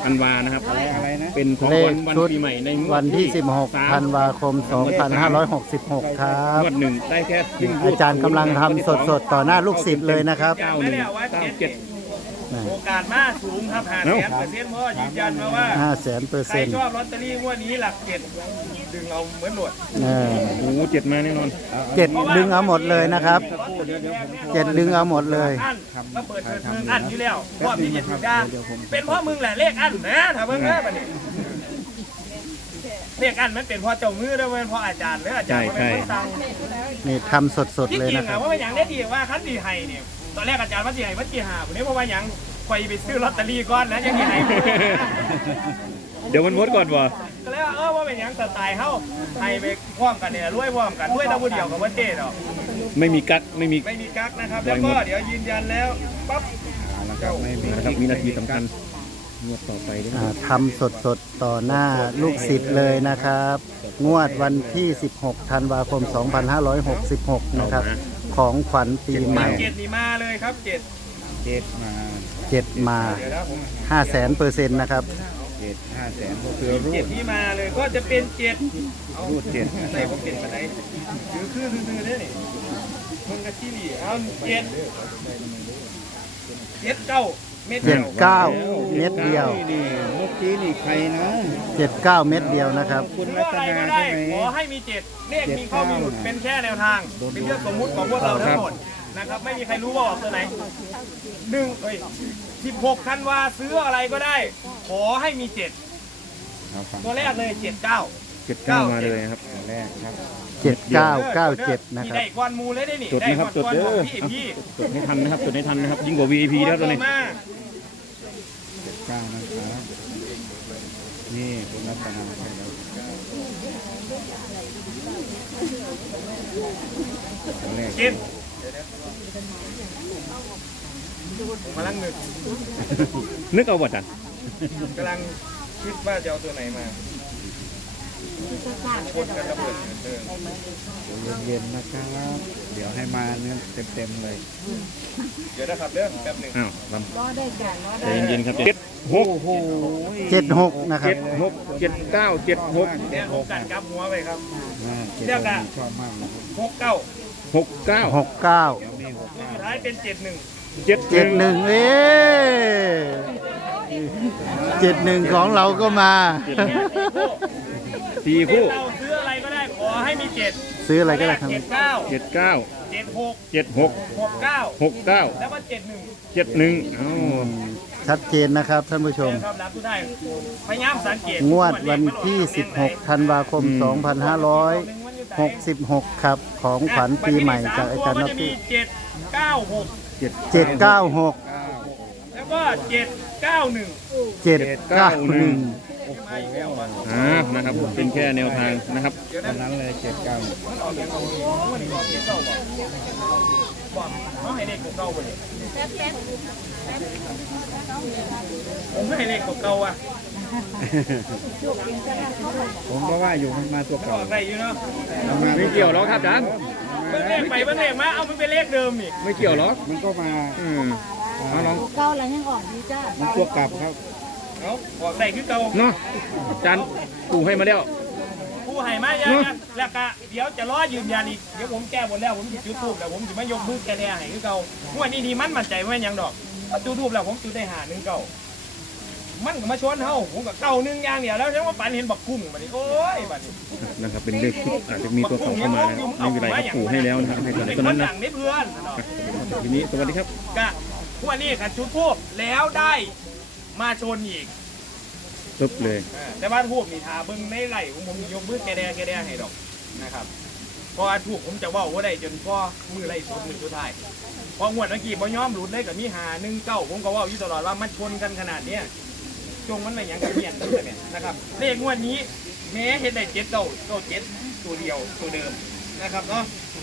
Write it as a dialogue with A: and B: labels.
A: ธันวานะครับ
B: อะไรนะ
A: เป็นของ
C: เล
A: วั
C: ข
A: นวัน
C: ชุด
A: ปีใหม่ในงว
C: วั
A: ด
C: นที่ 16 ธันวาคม 2566 ครับ
A: งวดหนึ่งได้แค่ครึ่ง
C: อาจารย์กำลังทำสดๆ ต่อหน้าลูกศิษย์เลยนะครับ
A: 9197
D: โอกาสมากสูงครับ50%เพราะยืนยันมาว่า ใครชอบลอตเตอรี่งวดนี้หลักเจ็ดดึงเอาเหมือนหลวด
A: โอ้โหเจ็ดมาแน่นอน
C: 7 ดึงเอาหมดเลยนะครับ 7 ดึงเอาหมดเลย
D: อันก็เปิดเผยมึงอันอยู่แล้วเพราะมีเจ็ดถึงได้เป็นเพราะมึงแหละเลขอันนะถ้ามึงนะบัดนี้เลขอันมันเป็นเพราะเจ้ามือด้วยมันเพราะอาจารย์หรืออาจารย์มันเป็นคนสั่ง
C: นี่ทำสดๆ
D: ที่
C: เลย
D: จริง
C: นะค
D: อะ
C: รับ
D: ว่าอย่างได้ดีว่าคันดีไฮเนี่ยตอนแรกอาจารย์ว่าดีไฮว่าดีหาวันนี้เพราะว่าอย่างคอยไปซื้อลอตเตอรี่ก้อนนะยังดีไฮ
A: เดี๋ยวมันวดก่อนวะ
D: ก็เลยว่าเป็นอย่างสไตล์เฮาไฮไปพร้อมกันเนี่ยรวยพร้อมกันด้วยตะวันเดียวกับว่าเจ๊ดอก
A: ไม่มีกั๊กไม่มี
D: ไม่มีกั๊กนะครับ แล้วก็เดี๋ยวยืนยันแล้วปั๊บ
A: นะครับวินาทีสำคัญงวดต่อไปด้วย
C: ทำสดๆ ต่อหน้าลูกศิษย์เลยนะครับ งวดวันที่ 16 ธันวาคม 2566 นะครับ ของขวัญปีใหม่
D: เจ็ดนี่มาเลยครับเจ็ด
C: 7 มา
D: เดี๋ยวนะผม
C: 500,000% นะครับ
B: 500,000ก็คือรู
D: เจ็ด
B: ด
D: ที่มาเลยก็จะเป็นเจ็ด
B: รูดเจ็ด
D: ไหนผมเจ็ดมาไหนคือเนี่ยนี่มึงกับที่นี่เอาเจ็ดเก้าเม็ดเดียว
C: 79 เม็ดเดียว
B: นี่เมื่อกี้นี่ใครนะ
C: 79 เม็ดเดียวนะครับ
B: คุณ
D: หรือ
B: รั
D: อะ
B: ต
D: ไร
B: นา
D: ก็ได้
B: ใช่ไหม
D: ขอให้มีเจ็ดเลขมีเข้ามีหลุดเป็นแค่แนวทาง เป็นเรื่องสมมุติของพวกเราทั้งหมดนะครับ ไม่มีใครรู้ว่าออกตัวไหน16 ธันวาซื้ออะไรก็ได้ ขอให้มีเจ็ด
B: เอาฟัง
D: ตัวแรกเลย79
A: 79มาเลยครับ
B: แรกครับ
C: 7997 นะค
D: ที่
C: รับ
D: ได้กวนมูเลยได้นี่
A: จดนะครับจดเด้อ
D: พี่
A: จดให้ทันนะครับจดให้ทันนะครับยิ่งกว่า VIP แล้วตอนนี้
D: มา
B: 79นะครับนี่คุณรัตนาใช่แล้วตัวแรก
D: เจ็ดกำลังนึก
A: นึกเอาวัดอ่ะ
D: กำลังคิดว่าจะเอาตัวไหนมาคนกันระเบิดเดิม
B: เย็นๆนะครับ เดี๋ยวให้มาเนื้อเต็มๆเลย
D: เดี๋ยวนะครับเรื่องแป๊บหนึ่ง
A: อ้าวล
E: ก็ได้จ้ะก็
A: ำใจ
E: ได้
A: เย็นๆครับ76
B: โอ้โห
C: 76 นะครับ
A: 76 79 76
D: เนี่ยผมกันกับหัวไปครับ
B: เรียกอะชอบมากเลย
D: 69
A: 69
C: 69
B: นี่6
D: สุดท้ายเป็น71
C: 71 71 ของเราก็มา
A: สี่คู่
D: เราซื้ออะไรก็ได้ขอให้มี7
C: ซื้ออะไรก็ได้ครับ
D: 79
A: 79
D: 76
A: 76
D: 69
A: 69
D: แล้วก็71
A: 71เอ้า
C: ชัดเจนนะครับท่านผู้ชม
D: ครับรับทุกได้พยายามสังเกต
C: งวดวันที่ 16 ธันวาคม 2566 ครับ ของขวัญปีใหม่จากอาจารย์น
D: ก็
C: อ
D: จะ
C: ต
D: มี
C: ตี้
D: 796
C: 796
D: แล้วก็ 791
C: 791
D: มาอีกแล้วมัน
A: นะครับเป็นแค่แนวทางนะครับ
B: ตอนนั้นเลย79
D: มันออกอย่างมันออกเก่าบ่บอกเขาให้เลขเก่าบ่เนี่ยผมไม่ให้เลขเก่าอ่ะ
B: ผมก็ว่าอยู่มันมาตัว
D: อ
B: เก่า
D: อกได้อยู่เนาะ
A: ไม่เกี่ยวหรอกครับอาจารย์
D: เบิ่งเลขไปเบิ่งเลขมาเอามันเป็นเลขเดิมนี่
A: ไม่เกี่ยวหรอก
B: มันก็มา
A: เอาลอง
E: เก้าแล้วยังออกดีจ้า
B: มันตัวกลับครับ
D: เอาออกได้คือเก่า
A: เนาะอาจารย์ปูให้มาแล้ว
D: ผู้ให้มาอย่างนั้นแล้วก็เดี๋ยวจะรอยืนยันอีกเดี๋ยวผมแก้หมดแล้วผมจะจุดทูบแล้วผมจะไม่ยกมือแกแน่ให้คือเก่าเมื่อนี้ที่มันมั่นใจว่ายังดอกจุดทูบแล้วผมจุดได้1 เก่ามันก็มาชวนเฮาผมก็เก่า1อย่างเดียวแล้วฉันว่าปันเห็นบักกุ้งบัดนี้โอ้ยบัดนี้
A: นะครับเป็นเลขชุดอาจจะมีตัวเก่าเข้ามานะครับไม่เป็นไรครับปูให้แล้วนะครับให้ตัวนั้นนะ
D: สั่งได้เพื่อน
A: ทีนี้สวัสดีครับ
D: ก็วันนี้ขัดจุดทูบแล้วได้มาชนอีก
A: ปึ๊บเลย
D: แต่ว่าทูบนี่ทาเบิ้งในไหลผมยกมือแกแดให้ดอกนะครับเพราะว่าทูบผมจะว่าได้จนพ่อมือไหลสุดมือสุดท้ายพองวดเมื่อกี้พอย่อมหลุดเลยกับมี1 9ผมก็ว่าอยู่ตลอดว่ามันชนกันขนาดเนี้ยจงมันไม่ยังกับเมียนตั้งแต่เนี่ยนะครับเลขงวดนี้แม้เห็นได้7 9 9 7ตัวเดียวตัวเดิมนะครับเนาะ